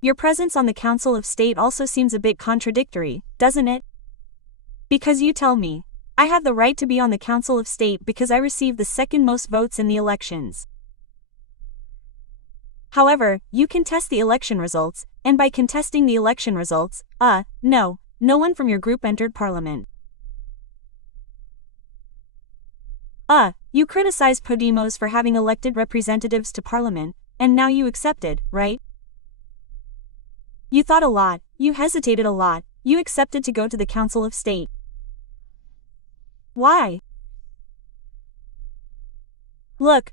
Your presence on the Council of State also seems a bit contradictory, doesn't it? Because you tell me, I have the right to be on the Council of State because I received the second most votes in the elections. However, you contest the election results, and by contesting the election results, no one from your group entered parliament. You criticize Podemos for having elected representatives to parliament, and now you accepted, right? You thought a lot, you hesitated a lot, you accepted to go to the Council of State. Why? Look,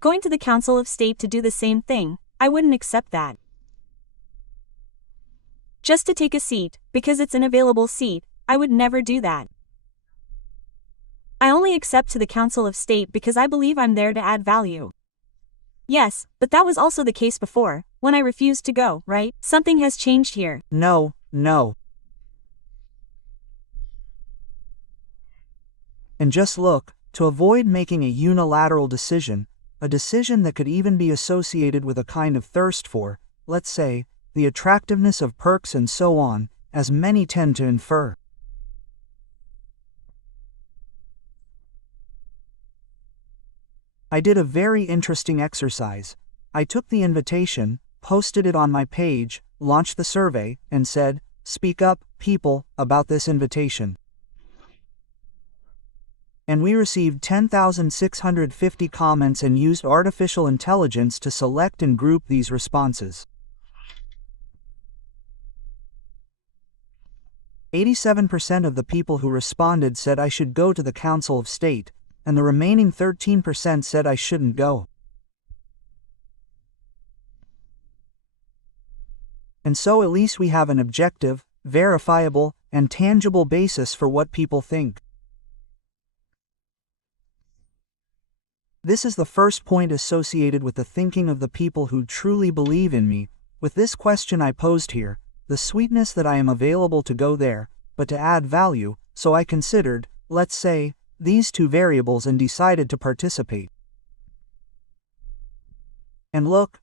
going to the Council of State to do the same thing, I wouldn't accept that. Just to take a seat, because it's an available seat, I would never do that. I only accept to the Council of State because I believe I'm there to add value. Yes, but that was also the case before, when I refused to go, right? Something has changed here. No. And just look, to avoid making a unilateral decision, a decision that could even be associated with a kind of thirst for, let's say, the attractiveness of perks and so on, as many tend to infer. I did a very interesting exercise. I took the invitation, posted it on my page, launched the survey, and said, "Speak up, people, about this invitation." And we received 10,650 comments and used artificial intelligence to select and group these responses. 87% of the people who responded said I should go to the Council of State, and the remaining 13% said I shouldn't go. And so at least we have an objective, verifiable, and tangible basis for what people think. This is the first point associated with the thinking of the people who truly believe in me. With this question I posed here, the sweetness that I am available to go there, but to add value, so I considered, let's say, these two variables and decided to participate. And look,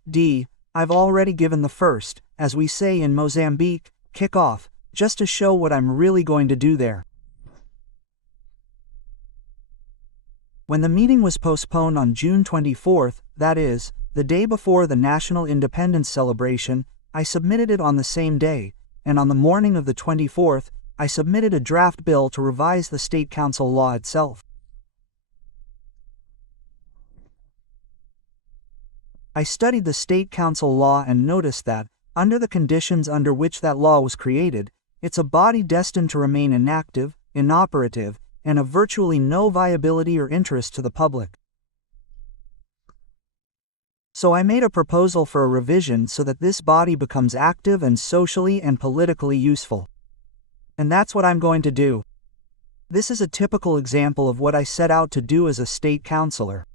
I've already given the first, as we say in Mozambique, kick off, just to show what I'm really going to do there. When the meeting was postponed on June 24th, that is, the day before the National Independence celebration, I submitted it on the same day, and on the morning of the 24th, I submitted a draft bill to revise the State Council law itself. I studied the State Council law and noticed that, under the conditions under which that law was created, it's a body destined to remain inactive, inoperative, and of virtually no viability or interest to the public. So I made a proposal for a revision so that this body becomes active and socially and politically useful. And that's what I'm going to do. This is a typical example of what I set out to do as a state councillor.